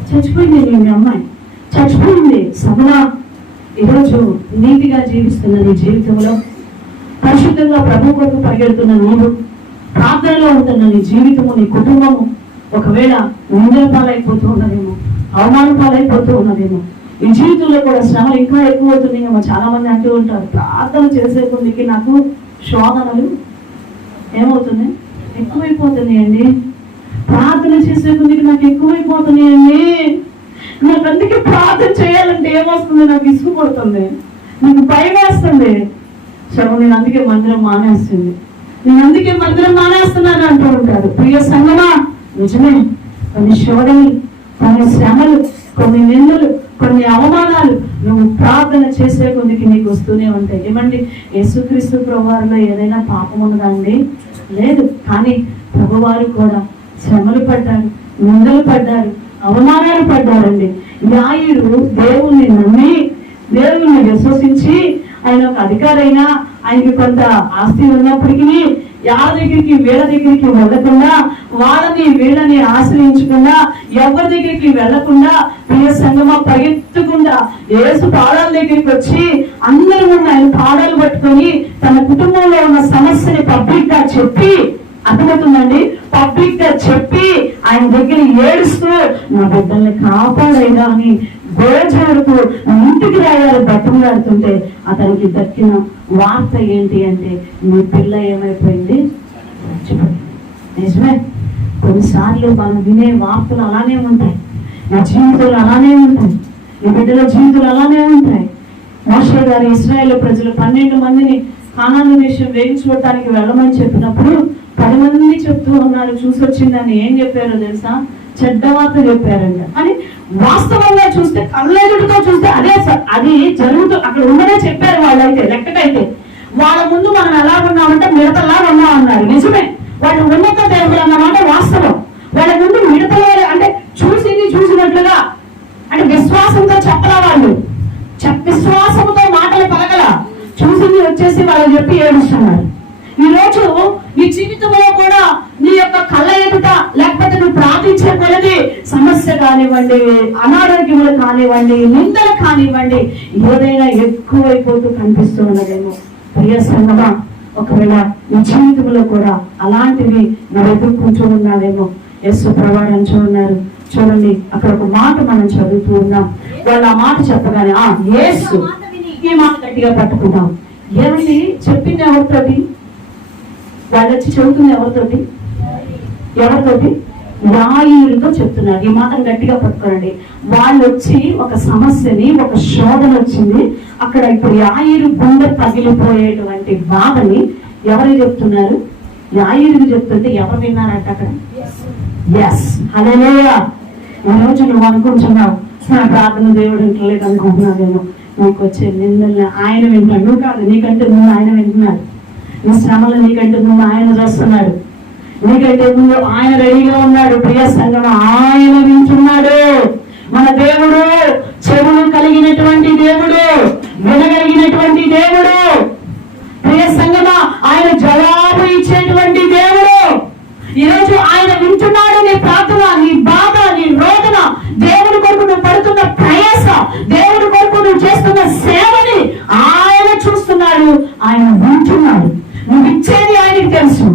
చచ్చిపోయింది. మీ అమ్మాయి చచ్చిపోయింది. సభలా ఈరోజు నీతిగా జీవిస్తున్న నీ జీవితంలో, పరిశుద్ధంగా ప్రభు కొరకు పరిగెడుతున్న నీవు, ప్రార్థనలో ఉంటున్న నీ జీవితము, నీ కుటుంబము ఒకవేళ నిందల పాలైపోతూ ఉన్నదేమో, అవమాన పాలైపోతూ ఉన్నదేమో, ఈ జీవితంలో కూడా శ్రమలు ఇంకా ఎక్కువ అవుతున్నాయేమో. చాలా మంది అంటూ ఉంటారు, ప్రార్థన చేసే కొద్దికి నాకు శోధనలు ఏమవుతున్నాయి? ఎక్కువైపోతున్నాయండి. ప్రార్థన చేసే కొద్దికి నాకు ఎక్కువైపోతున్నాయండి. నాకు అందుకే ప్రార్థన చేయాలంటే ఏమొస్తుంది? నాకు ఇసుకు పడుతుంది, నాకు భయం వేస్తుంది. నేను అందుకే మందిరం మానేస్తున్నాను అంటూ ఉంటారు. ప్రియ సంగమా, నిజమే, కొన్ని శోధనలు, కొన్ని శ్రమలు, కొన్ని నిందలు, కొన్ని అవమానాలు నువ్వు ప్రార్థన చేసే కొద్దికి నీకు వస్తూనే ఉంటాయి. ఏమండి, యేసుక్రీస్తు ప్రభువారిలో ఏదైనా పాపం ఉన్నదా అండి? లేదు. కానీ ప్రభువారు కూడా శ్రమలు పడ్డారు, నిందలు పడ్డారు, అవమానాలు పడ్డారండి. న్యాయుడు దేవుణ్ణి నమ్మి, దేవుణ్ణి విశ్వసించి, ఆయన ఒక అధికారైనా, ఆయనకి కొంత ఆస్తి ఉన్నప్పటికీ ఎవరి దగ్గరికి వీళ్ళ దగ్గరికి వెళ్లకుండా, వాళ్ళని వీళ్ళని ఆశ్రయించకుండా, ఎవరి దగ్గరికి వెళ్లకుండా, ప్రియ సంగమా పరిగెత్తకుండా యేసు పాదాల దగ్గరికి వచ్చి అందరూ ఉన్న ఆయన పాదాలు పట్టుకొని తన కుటుంబంలో ఉన్న సమస్యని పబ్లిక్ గా చెప్పి, అర్థమవుతుందండి, పబ్లిక్ గా చెప్పి ఆయన దగ్గర ఏడుస్తూ నా బిడ్డల్ని కాపాడైనా అని గోజాడుతూ ఇంటికి రాయాలి బట్టలాడుతుంటే అతనికి దక్కిన వార్త ఏంటి అంటే, నీ పిల్ల ఏమైపోయింది? నిజమే, కొన్నిసార్లు మనం వినే వార్తలు అలానే ఉంటాయి, నా జీవితాలు అలానే ఉంటాయి, నీ బిడ్డల జీవితాలు అలానే ఉంటాయి. మోషే గారు ఇశ్రాయేలు ప్రజలు 12 మందిని కానాను దేశం వేయించుకోవటానికి వెళ్ళమని చెప్పినప్పుడు 10 మంది చెప్తూ ఉన్నారు, చూసొచ్చిందని ఏం చెప్పారో తెలుసా? చెడ్డ వార్త చెప్పారంట. అని వాస్తవంగా చూస్తే, కళ్ళెదుటితో చూస్తే అది జరుగుతూ అక్కడ ఉన్నదే చెప్పారు. వాళ్ళైతే లెక్కకైతే వాళ్ళ ముందు మనం ఎలా ఉన్నామంటే మిడతలా ఉన్నామన్నారు. నిజమే, వాళ్ళు ఉన్నత దేవుడు అన్నమాట వాస్తవం. వాళ్ళ ముందు మిడతలే అంటే చూసినట్లుగా, అంటే విశ్వాసంతో చెప్పలా, వాళ్ళు విశ్వాసంతో మాటలు పలకల, చూసింది వచ్చేసి వాళ్ళు చెప్పి ఏడుస్తున్నారు. ఈ రోజు నీ జీవితంలో కూడా నీ యొక్క కళ్ళ ఎదుట లేకపోతే నువ్వు ప్రార్థించే కొలది సమస్య కానివ్వండి, అనారోగ్యములు కానివ్వండి, నిందలు కానివ్వండి, ఏదైనా ఎక్కువైపోతూ కనిపిస్తూ ఉన్నదేమో. ప్రియ సంగమా, ఒకవేళ నీ జీవితంలో కూడా అలాంటివి నువ్వు ఎదుర్కొంటూ ఉన్నావేమో. యేసు ప్రభువు అంటున్నారు, చూడండి అక్కడ ఒక మాట మనం చదువుతూ ఉన్నాం. వాళ్ళు ఆ మాట చెప్పగానే యేసు ఈ మాట గట్టిగా పట్టుకున్నాం. ఏమండి చెప్పింది ఎవరితోటి? వాళ్ళు వచ్చి చెబుతుంది ఎవరితోటి? యాయీరుతో చెప్తున్నారు. ఈ మాటను గట్టిగా పట్టుకోరండి. వాళ్ళు వచ్చి ఒక సమస్యని, ఒక శోధన వచ్చింది అక్కడ. ఇప్పుడు యాయీరు గుండె పగిలిపోయేటువంటి బాధని ఎవరికి చెప్తున్నారు? యాయీరుకి చెప్తుంటే ఎవరు విన్నారంట అక్కడ? ఎస్, హల్లెలూయా. ఈ రోజు నువ్వు అనుకుంటున్నావు నా ప్రార్థన దేవుడు వింటలేదు అనుకుంటున్నావేమో. నీకు వచ్చే నిందల్ని ఆయన వింటున్నాడు. నువ్వు కాదు, నీకంటే ముందు ఆయన వింటున్నాడు. నీ శ్రమలు నీకంటే ముందు ఆయన చూస్తున్నాడు. నీకంటే ముందు ఆయన రెడీగా ఉన్నాడు. ప్రియ సంగమ, ఆయన వింటున్నాడు. మన దేవుడు చెవులు కలిగినటువంటి దేవుడు, వినగలిగినటువంటి దేవుడు. ప్రియ సంగమ, ఆయన జవాబు ఇచ్చేటువంటి దేవుడు. ఈరోజు ఆయన వింటున్నాడు నీ ప్రార్థన, నీ బాధ, నీ రోదన, దేవుడి కొరకు నువ్వు పడుతున్న ప్రయాస, దేవుడి కొరకు నువ్వు చేస్తున్న సేవని ఆయన చూస్తున్నాడు, ఆయన వింటున్నాడు. నువ్వు ఇచ్చేది ఆయనకి తెలుసు,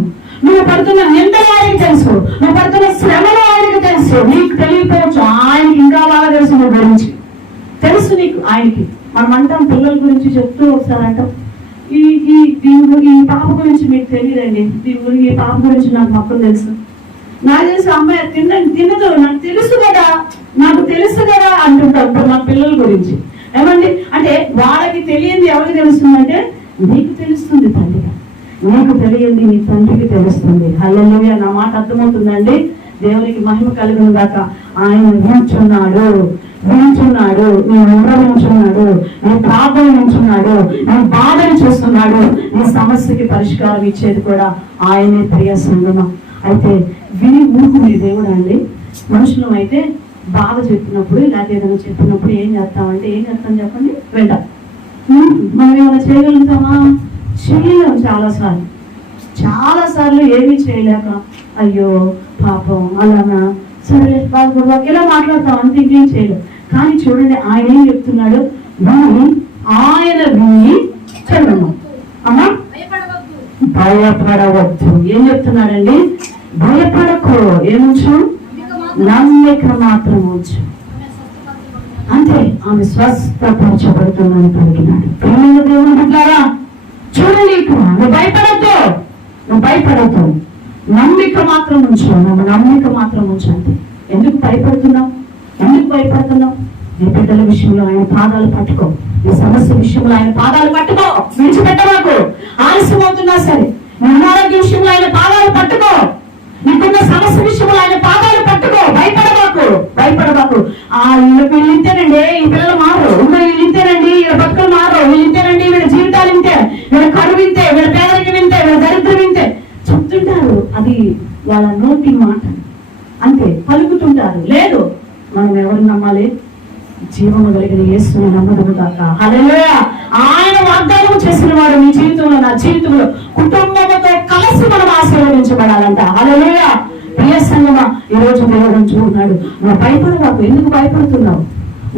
నువ్వు పడుతున్న నిందలు ఆయనకి తెలుసు, నువ్వు పడుతున్న శ్రమలు ఆయనకి తెలుసు. నీకు తెలియకపోవచ్చు, ఆయనకి ఇంకా బాగా తెలుసు. నువ్వు గురించి తెలుసు నీకు, ఆయనకి. మనం అంటాం పిల్లల గురించి చెప్తూ ఒకసారి అంటాం, ఈ పాప గురించి మీకు తెలియదండి, ఈ పాప గురించి నాకు మొత్తం తెలుసు. నాకు తెలుసు, అమ్మాయి తినదు, నాకు తెలుసు కదా అంటుంటాం ఇప్పుడు మా పిల్లల గురించి. ఏమండి అంటే వాళ్ళకి తెలియంది ఎవరికి తెలుస్తుందంటే నీకు తెలుస్తుంది తండ్రిగా. నీకు తెలియంది నీ తండ్రికి తెలుస్తుంది. హల్లెలూయా. నా మాట అర్థమవుతుందండి? దేవునికి మహిమ కలుగును గాక. ఆయన వింటున్నాడు, నీ ఊర వింటున్నాడు, నీ ప్రార్థన వింటున్నాడు, నీ బాధను చూస్తున్నాడు. నీ సమస్యకి పరిష్కారం ఇచ్చేది కూడా ఆయనే. ప్రియ సంగమ, అయితే విని ఊరుకునే దేవుడు అండి. మనుషులు అయితే బాధ చెప్పినప్పుడు ఇలాంటి ఏదైనా చెప్పినప్పుడు ఏం చేస్తాం చెప్పండి? వెంటాం. మనం ఏమైనా చేయగలుగుతామా? చేయలేము. చాలాసార్లు ఏమీ చేయలేక అయ్యో పాపం అలానా సరే బాగుపడవా ఇలా మాట్లాడతాం, అంత ఇంకేం చేయలేము. కానీ చూడండి ఆయన ఏం చెప్తున్నాడు? ఆయన విని చదవము అమ్మా, భయపడవద్దు. ఏం చెప్తున్నాడండి? భయపడకు. ఏముంచు? నమ్మిక మాత్రం ఉంచు. అంతే, ఆమె స్వస్థపరచబడుతుందని పలికినాడు. ప్రియమైన దేవుని బిడ్డలారా, చూడండి ఇక్కడ నువ్వు భయపడద్దు, నమ్మిక మాత్రం ఉంచు. నమ్మిక మాత్రం ఉంచు. అంతే. ఎందుకు భయపడుతున్నావు? నీ బిడ్డల విషయంలో ఆయన పాదాలు పట్టుకో. నీ సమస్య విషయంలో ఆయన పాదాలు పట్టుకో. విడిచిపెట్టమాకు. ఆలస్యం అవుతున్నా సరే నీ అనారోగ్య విషయంలో ఆయన పాదాలు పట్టుకో. నీకున్న సమస్య విషయంలో ఆయన పాదాలు పట్టుకో. భయపడబాకు. వీళ్ళు ఇంతేనండి, ఈ పిల్లలు మారు, వీళ్ళు ఇంతేనండి, వీళ్ళ బతుకులు మారు, వీళ్ళు ఇంతేనండి, వీళ్ళ జీవితాలు ఇంతే, వీళ్ళ కరువు ఇంతే, వీళ్ళ పేదరికం ఇంతే, వీళ్ళ దరిద్రం ఇంతే చెప్తుంటారు. అది వాళ్ళ నోటి మాట, అంతే పలుకుతుంటారు. లేదు, మనం ఎవరిని నమ్మాలి? జీవము కలిగిన యేసుని నమ్మదము కాక. హల్లెలూయా. ఆయన వాగ్దానం చేసిన వాడు నీ జీవితంలో, నా జీవితంలో కుటుంబంతో కలిసి మనం ఆశీర్వదించబడాలంట. హల్లెలూయా. ప్రియ సంగమా, ఈ రోజు దేవుడు చూస్తున్నాడు. నువ్వు భయపడవాకు. ఎందుకు భయపడుతున్నావు?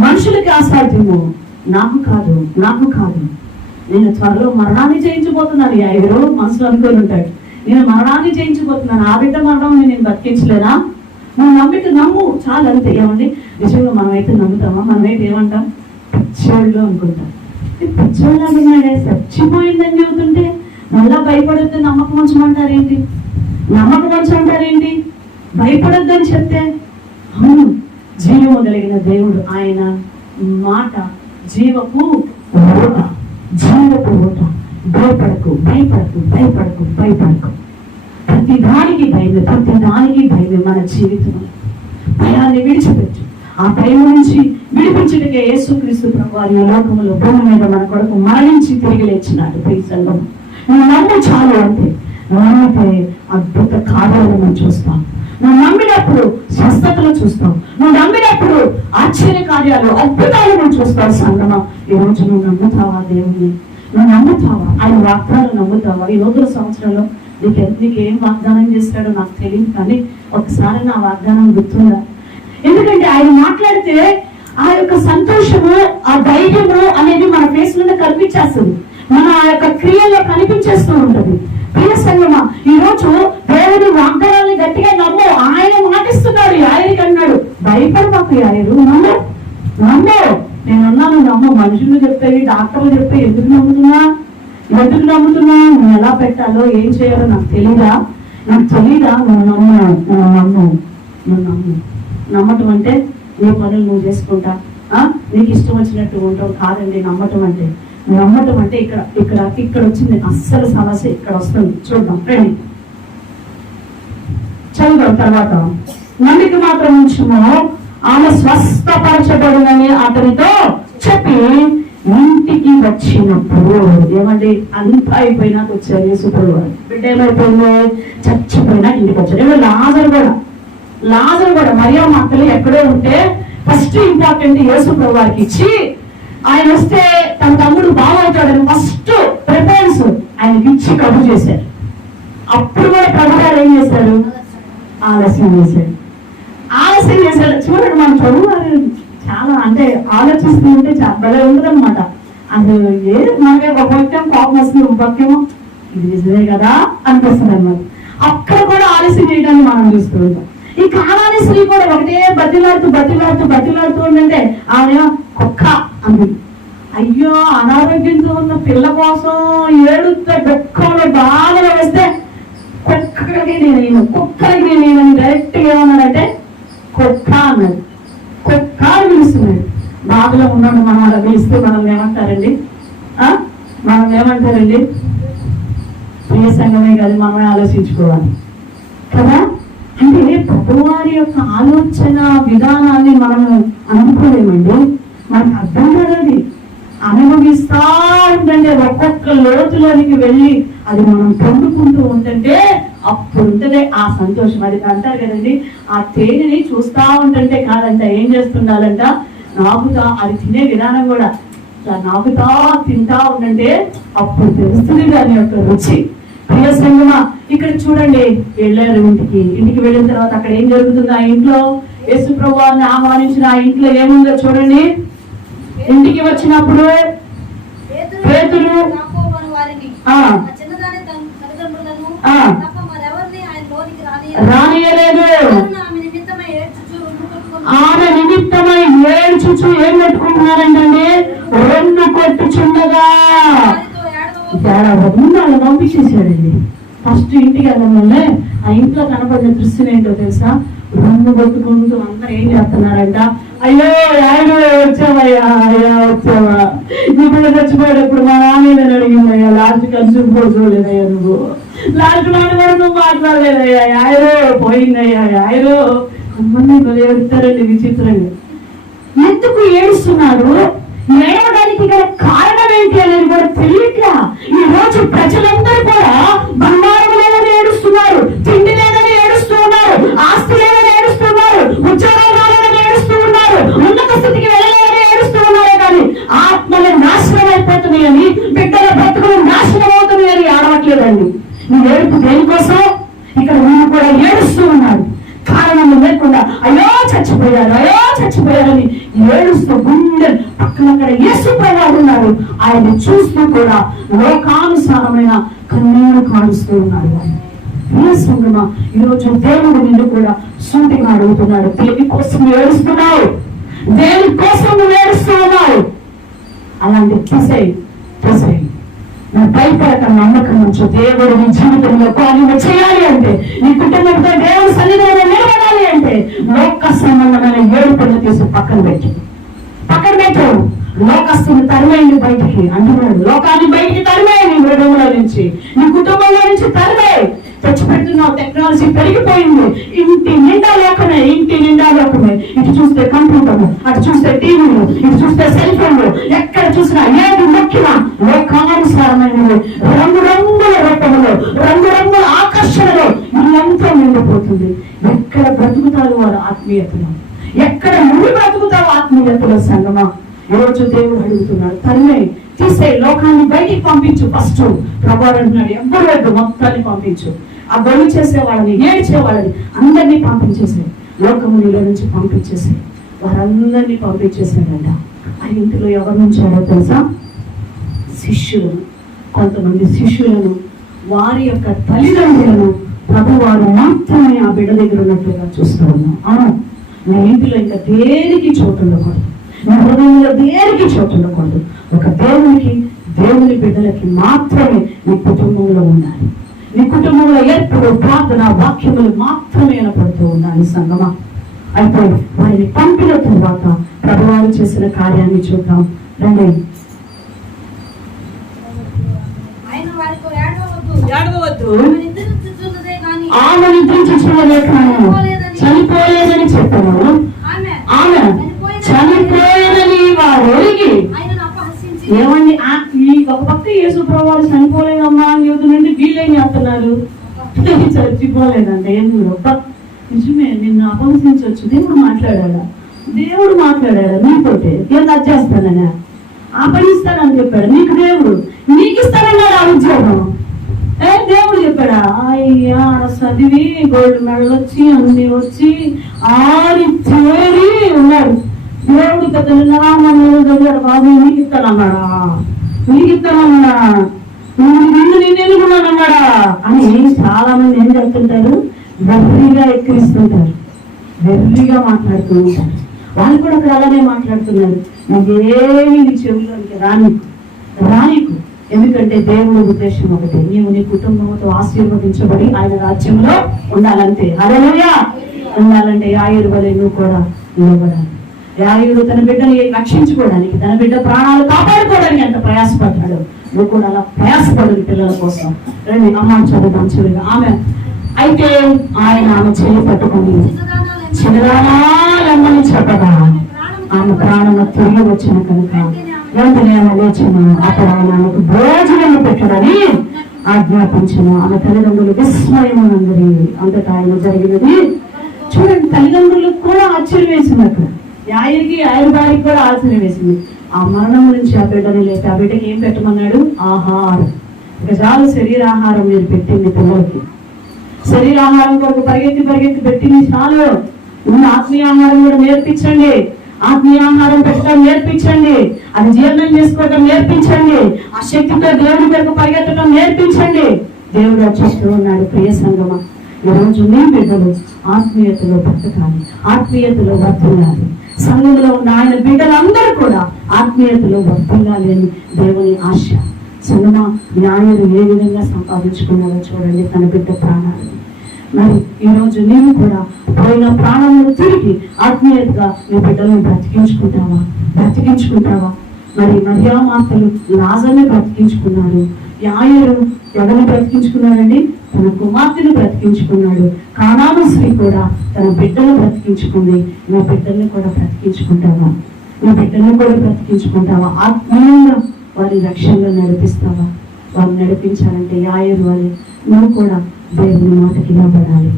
మనుషులకి అసాధ్యము, నాకు కాదు. నేను త్వరలో మరణాన్ని జయించబోతున్నాను. 5 రోజులు మనసులో అనుకొని ఉంటాడు, నేను మరణాన్ని జయించబోతున్నాను. ఆ బిడ్డ మరణం నేను బతికించలేనా? నువ్వు నమ్ము చాలా, అంతే. ఏమండి నిజంగా మనమైతే నమ్ముతామా? మనమైతే ఏమంటాం? పిచ్చోళ్ళు అనుకుంటాం. పిచ్చోళ్ళు అన్నాడే, చచ్చిపోయిందని చెబుతుంటే మళ్ళా భయపడొద్దు నమ్మకం ఉంచమంటారేంటి? భయపడొద్దని చెప్తే అవును, జీవము కలిగిన దేవుడు. ఆయన మాట జీవపు ఊట. భయపడకు. ప్రతిదానికి భయమే మన జీవితంలో. భయాన్ని విడిచిపెట్టు. ఆ భయం నుంచి విడిపించుటకే యేసుక్రీస్తు ప్రభువారు ఈ లోకములో భూమి మీద మన కొరకు మరణించి తిరిగి లేచినాడు. ప్రియ సంఘం, నువ్వు నమ్ము చాలు. అంతే. నువ్వు నమ్మితే అద్భుత కార్యాలను మనం చూస్తాం. నువ్వు నమ్మినప్పుడు స్వస్థతలు చూస్తావు. నువ్వు నమ్మినప్పుడు ఆశ్చర్య కార్యాలు, అద్భుతాలు నువ్వు చూస్తావు. సంగమా, ఈ రోజు నువ్వు నమ్ముతావా దేవుని? నువ్వు నమ్ముతావా? ఆయన వాగ్దానం నమ్ముతావా? ఈ నూతన సంవత్సరంలో నీకేం వాగ్దానం చేస్తాడో నాకు తెలియదు, కానీ ఒకసారి నా వాగ్దానం గుర్తుందా? ఎందుకంటే ఆయన మాట్లాడితే ఆ యొక్క సంతోషము, ఆ ధైర్యము అనేది మన ఫేస్ మీద కనిపించేస్తుంది, మన యొక్క క్రియల్లో కనిపించేస్తూ ఉంటది. ప్రియ సంగమా, ఈ రోజు దేవుడి వాగ్దానాన్ని గట్టిగా నమ్ము. ఆయన మాటిస్తున్నాడు, ఆయనకి అన్నాడు, భయపడమాకు యాయరు, నమ్ము నమ్ము. నేను అన్నాను, నమ్ము. మనుషులు చెప్పేవి, డాక్టర్లు చెప్పే ఎందుకు నమ్ముతున్నా? నువ్వు ఎలా పెట్టాలో ఏం చేయాలో నాకు తెలీదా? నువ్వు నమ్ము. నమ్మటం అంటే నీ పనులు నువ్వు చేసుకుంటా, నీకు ఇష్టం వచ్చినట్టు ఉంటావు కాదండి. నమ్మటం అంటే ఇక్కడ వచ్చింది అస్సలు సమస్య, ఇక్కడ వస్తుంది. చూద్దాం రండి, చదువుదాం. తర్వాత నమ్మిక మాత్రం ఉంచుము, ఆమె స్వస్థపరచబడినని అతనితో చెప్పి ఇంటికి వచ్చినప్పుడు, ఏమండి అంతా అయిపోయినాక వచ్చారు యేసుప్రభు వారు. బిడ్డ ఏమైపోయింది? చచ్చిపోయినా ఇంటికి వచ్చారు. లాజరు కూడా మరియమ్మ అక్కలు ఎక్కడో ఉంటే ఫస్ట్ ఇంపార్టెంట్ యేసుప్రభు వారికి ఇచ్చి, ఆయన వస్తే తన తమ్ముడు బాగవుతాడని ఫస్ట్ ప్రిఫరెన్స్ ఆయనకి ఇచ్చి కబురు చేశారు. అప్పుడు కూడా ప్రభు గారు ఏం చేశారు? ఆలస్యం చేశాడు. చూడండి, మన ప్రభు గారు చాలా అంటే ఆలోచిస్తూ ఉంటే భలే ఉండదన్నమాట. అసలు మనకి ఒక వాక్యం కోపం వస్తుంది, ఒక వాక్యమో ఇది నిజమే కదా అనిపిస్తుంది అన్నమాట. అక్కడ కూడా ఆలస్యం చేయడాన్ని మనం చూస్తూ ఉంటాం. ఈ కాలాన్ని స్త్రీ కూడా ఒకటే బతిలాడుతూ ఉందంటే ఆమె కుక్క అంది. అయ్యో, అనారోగ్యంతో ఉన్న పిల్ల కోసం ఏడుతో దుఃఖంలో బాధలో వస్తే కుక్కకి నేను డైరెక్ట్గా ఏమన్నాడంటే కుక్క అన్నాడు. కుక్క అని పిలుస్తున్నాడు. బాధలో ఉన్నాడు. మనం అలా పిలిస్తే మనం ఏమంటారండి? ప్రియ సంఘమే కాదు, మనమే ఆలోచించుకోవాలి కదా. అంటే ప్రభువారి యొక్క ఆలోచన విధానాన్ని మనము అనుకోలేమండి, మనకు అర్థం కదండి. అనుభవిస్తా ఉంటే ఒక్కొక్క లోతులోనికి వెళ్ళి అది మనం పొందుకుంటూ ఉంటుంటే అప్పుడు ఉంటదే ఆ సంతోషం. అది అంటారు కదండి, ఆ తేనెని చూస్తా ఉంటుంటే కాదంట, ఏం చేస్తుండాలంట, నాకుతా. అది తినే విధానం కూడా నాకుతా తింటా ఉంటే అప్పుడు తెలుస్తుంది దాని యొక్క రుచి. ప్రియ సంగమా, ఇక్కడ చూడండి, వెళ్ళారు ఇంటికి వెళ్ళిన తర్వాత అక్కడ ఏం జరుగుతుంది? ఆ ఇంట్లో యేసు ప్రభువుని ఆహ్వానించిన ఆ ఇంట్లో ఏముందో చూడండి. ఇంటికి వచ్చినప్పుడు పేతురు రానియలేదు. ఆమె నిమిత్తమై ఏడ్చుచు ఏం పెట్టుకుంటున్నారంటే రెండు కొట్టుచుండగా వాళ్ళని పంపించేసాడండి. ఫస్ట్ ఇంటికి వెళ్ళమనే ఆ ఇంట్లో కనపడిన దృశ్యం ఏంటో తెలుసా? రొమ్ము కొట్టుకుంటూ అందరూ ఏం చేస్తున్నారంట, అయ్యో ఆయన వచ్చావయ్యా, వచ్చావా, ఇప్పుడు చచ్చిపోయేటప్పుడు మా నాన్న అడిగిందయ్యా, లాస్ట్ కలిసి చూడలేదయ్యా, నువ్వు లాస్ట్ మాట కూడా నువ్వు మాట్లాడలేదయ్యా, ఆయన పోయిందయ్యా, ఆయన అమ్మని ఏడుస్తారండి విచిత్రంగా. ఎందుకు ఏడుస్తున్నారు? ఏడవడానికి గల కారణం ఏంటి అనేది కూడా తెలియట్లా. ఈ రోజు ప్రజలందరూ కూడా బంగారం లేదని ఏడుస్తున్నారు, తిండి లేదని ఏడుస్తూ ఉన్నారు, ఆస్తి లేదని ఏడుస్తున్నారు, ఉద్యోగాలు రాలేదని ఏడుస్తూ ఉన్నారు, ఉన్నత స్థితికి వెళ్ళలేదని ఏడుస్తూ ఉన్నారు. కానీ ఆత్మలు నాశనం అయిపోతున్నాయని, బిడ్డల బ్రతుకులు నాశనం అవుతున్నాయని ఆడవట్లేదండి. నీ ఏడుపు దేనికోసం? ఇక్కడ వీళ్ళు కూడా ఏడుస్తూ ఉన్నారు, కారణం లేకుండా అయ్యో చచ్చిపోయారని ఏడుస్తూ గుండె పక్కన అక్కడ యేసు ప్రభువు ఉన్నారు. ఆయన చూస్తూ కూడా లోకానుసారమైన కన్నీరు కాడుస్తూ ఉన్నారు. ఈరోజు దేవుడు నిన్ను కూడా సూటిగా అడుగుతున్నాడు, దేనికోసం ఏడుస్తున్నావు? దేనికోసం నువ్వు ఏడుస్తూ ఉన్నావు? అలాంటి తీసేయి. నువ్వు భయపడక నమ్మకం ఉంచు. దేవుడు నీ జీవితంలో కార్యము చేయాలి అంటే, నీ కుటుంబంతో దేవుడు సన్నిధిలో నిలబడాలి అంటే లోక సంబంధమైన ఏడుపులను తీసి పక్కన పెట్టు. లోకస్తుని తరిమేయండి బయటికి అంటున్నాడు. లోకాన్ని బయటికి తరిమేయి, నీ హృదయంలో నుంచి, నీ కుటుంబంలో నుంచి తరిమేయి. తెచ్చిపెడుతున్నావు, టెక్నాలజీ పెరిగిపోయింది, ఇంటి నిండా లోకమే. ఇటు చూస్తే కంప్యూటర్, అటు చూస్తే టీవీలు, ఇటు చూస్తే సెల్ ఫోన్లు, ఎక్కడ చూసినా ఏది మొక్కినా లోకానుసారమైనవి, రంగురంగుల రూపంలో, రంగురంగుల ఆకర్షణలో ఇల్లంతా నిండిపోతుంది. ఎక్కడ బ్రతుకుతారు వారు ఆత్మీయతలో? ఎక్కడ నువ్వు బ్రతుకుతావు ఆత్మీయతలో? సంగమా, ఈరోజు దేవుడు అడుగుతున్నాడు, తరిమే తీసే లోకాన్ని బయటికి పంపించు. ఫస్ట్ ప్రభు అంటున్నాడు, ఎవ్వరు వద్దు, మొత్తాన్ని పంపించు. ఆ గొడవ చేసేవాళ్ళని, ఏడ్చేవాళ్ళని అందరినీ పంపించేసాయి. లోకమునిలో నుంచి పంపించేసాయి. వారందరినీ పంపించేశాడంట. ఆ ఇంటిలో ఎవరు నుంచాడో తెలుసా? శిష్యులను. కొంతమంది శిష్యులను, వారి యొక్క తల్లిదండ్రులను ప్రభు వారు మాత్రమే ఆ బిడ్డ దగ్గర ఉన్నట్లుగా చూస్తూ ఉన్నాం. అవును, నా ఇంటిలో ఇంకా దేనికి చోటు ఉండకూడదు, నా హృదయంలో దేనికి చోటు ఉండకూడదు. ఒక దేవుని బిడ్డలకి మాత్రమే నీ కుటుంబంలో ఉండాలి. నీ కుటుంబంలో ఎప్పుడు ప్రార్థన వాక్యములు మాత్రమే వినపడుతూ ఉండాలి సంగమా. అయితే వారిని పంపిన తర్వాత ప్రభువారు చేసిన కార్యాన్ని చూద్దాం రండి. ఆమె నిద్రించుచున్నదే కానీ చనిపోలేదని చెప్పను. ఆమె చనిపోలేదని వారు ఎరిగి ఏమండి, ఈ ఒక పక్క యేసు ప్రభువారు చనిపోలేదమ్మా యువత నుండి వీళ్ళేం చేస్తున్నారు? చచ్చిపోలేదంటే ఏం కూడా నిజమే, నిన్ను అపహసించవచ్చు. దేవుడు మాట్లాడా నీతోటే, ఏం చేస్తానని అపహరిస్తానని చెప్పాడు. నీకు దేవుడు నీకు ఇస్తానన్నాడు ఆ ఉద్యోగం. దేవుడు చెప్పాడా? అయ్యా చదివి గోల్డ్ మెడల్ వచ్చి అన్ని వచ్చి ఆరి చేరి ఉన్నాడు. దేవుడు పెద్దలున్నారా చదివాడు, బాబు నీకు ఇస్తానన్నాడా, నిన్నుకున్నానన్నాడా అని చాలా మంది ఏం చెప్తుంటారు? వెర్రిగా ఎక్కిరిస్తుంటారు, వెర్రిగా మాట్లాడుతూ ఉంటారు. వాళ్ళు కూడా అక్కడ అలానే మాట్లాడుతున్నారు. నీకేమి నీ చెవులోనికి రానికు. ఎందుకంటే దేవుడి ఉద్దేశం ఒకటే, నీవు నీ కుటుంబంతో ఆశీర్వదించబడి ఆయన రాజ్యంలో ఉండాలంటే. హల్లెలూయా. ఉండాలంటే యాయిరు వలె నువ్వు కూడా నిలబడాలి. యాయిరు తన బిడ్డని రక్షించుకోవడానికి, తన బిడ్డ ప్రాణాలు కాపాడుకోవడానికి ఎంత ప్రయాసపడ్డాడు, నువ్వు కూడా అలా ప్రయాసపడు పిల్లల కోసం. రండి అమ్మ చదువుతాం చివరిగా. అయితే ఆయన ఆమె చేయి పట్టుకుని చిన్నదానాలమ్మని చెప్పగా ఆమె ప్రాణము తిరిగి వచ్చిన కనుక వెంటనే ఆమె లేచిన. అప్పుడు ఆయన ఆమెకు భోజనం పెట్టడని ఆజ్ఞాపించను. ఆమె తల్లిదండ్రులు విస్మయమునందరి. అంతటా ఆయన జరిగినది చూడండి. తల్లిదండ్రులకు కూడా ఆశ్చర్యం వేసింది. అక్కడ యాయిరికి గారికి కూడా ఆశ్చర్యం వేసింది. ఆ మరణం నుంచి ఆ బిడ్డని లేక ఆ బిడ్డకి ఏం పెట్టమన్నాడు? ఆహారం. ఇక చాలు శరీరాహారం మీరు పెట్టింది పిల్లలకి. శరీరాహారం కొరకు పరిగెత్తి పెట్టింది చాలు. ఉన్న ఆత్మీయాహారం కూడా నేర్పించండి. ఆత్మీయాహారం పెట్టడం నేర్పించండి. అది జీర్ణం చేసుకోవడం నేర్పించండి. ఆ శక్తితో దేవుడి కొరకు పరిగెత్తడం నేర్పించండి. దేవుడు చూస్తూ ఉన్నాడు. ప్రియ సంగమా, ఈరోజు నీ బిడ్డలు ఆత్మీయతలో బ్రతకాలి, ఆత్మీయతలో వర్తిల్లాలి. సంఘంలో ఉన్న ఆయన బిడ్డలందరూ కూడా ఆత్మీయతలో వర్తిల్లాలి అని దేవుని ఆశ. సంగమా, న్యాయుడు ఏ విధంగా సంపాదించుకున్నాడో చూడండి, తన బిడ్డ ప్రాణాలు. మరి ఈరోజు నీవు కూడా పోయిన ప్రాణములు తిరిగి ఆత్మీయతగా నీ బిడ్డలను బ్రతికించుకుంటావా? మరి మరియామాతలు లాజరుని బ్రతికించుకున్నారు. యాయిరు ఎవరిని బ్రతికించుకున్నాడండి? తన కుమార్తెను బ్రతికించుకున్నాడు. కానాను స్త్రీ కూడా తన బిడ్డను బ్రతికించుకుంది. నీ బిడ్డల్ని కూడా బ్రతికించుకుంటావా? ఆత్మీయంగా వారి రక్షణలో నడిపిస్తావా? వారు నడిపించాలంటే యాయిరు వారి నువ్వు కూడా దేవుని మాటకి నిలబడాలి,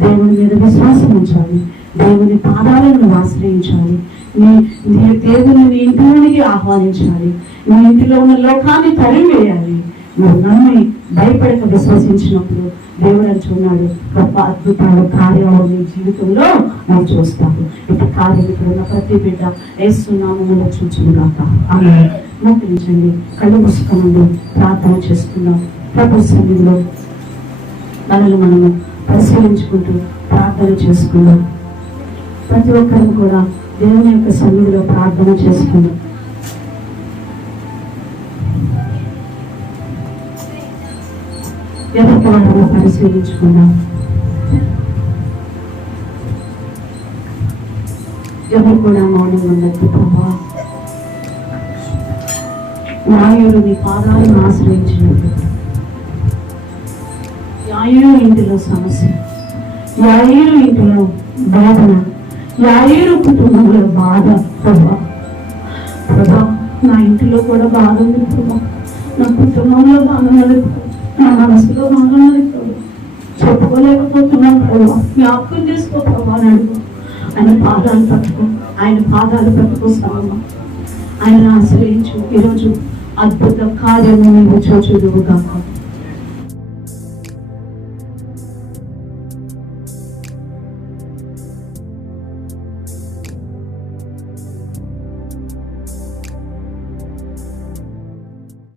దేవుని మీద విశ్వాసం ఉంచాలి, దేవుని పాదాలను ఆశ్రయించాలి, నీ దేవుని నీ ఇంటిలోనికి ఆహ్వానించాలి, నీ ఇంటిలో ఉన్న లోకాన్ని తరిమివేయాలి. నువ్వు నమ్మి భయపడక విశ్వసించినప్పుడు దేవుడు అంటున్నాడు, గొప్ప అద్భుతాలు కార్యాలు నీ జీవితంలో నువ్వు చూస్తావు. ఇటు కార్యం ఇక్కడ ఉన్న ప్రతి బిడ్డ యేసునామములో చూచుగాక. ఆమె మోకరించండి, కళ్ళు మూసుకోండి, ప్రార్థన చేసుకున్నాం. ప్రభు సన్నిధిలో మనల్ని మనము పరిశీలించుకుంటూ ప్రార్థన చేసుకుందాం. ప్రతి ఒక్కరిని కూడా దేవుని యొక్క సన్నిధిలో ప్రార్థన చేసుకుందాం. ఎవరికి వారిని పరిశీలించుకుందాం. ఎవరు కూడా మౌనంగా ఉన్నట్టు ప్రభా, యాయిరు నీ పాదాలను ఆశ్రయించినట్టు. యాయిరు ఇంటిలో సమస్య, యాయిరు ఇంటిలో వేదన, యాయిరు కుటుంబంలో బాధ. ప్రభా నా ఇంటిలో కూడా బాధ ఉంది ప్రభా, నా కుటుంబంలో బాధ ఉంది, నా మనసులో బాధ ఉంది ప్రభా, చెప్పుకోలేకపోతున్నాను ప్రభా, జ్ఞాపకం చేసుకో ప్రభా అని అడుగు. ఆయన పాదాలు పట్టుకో సమమ్మ, ఆయన ఆశ్రయించు. ఈరోజు అద్భుత కార్యము నీవు చూచుదువుగాక.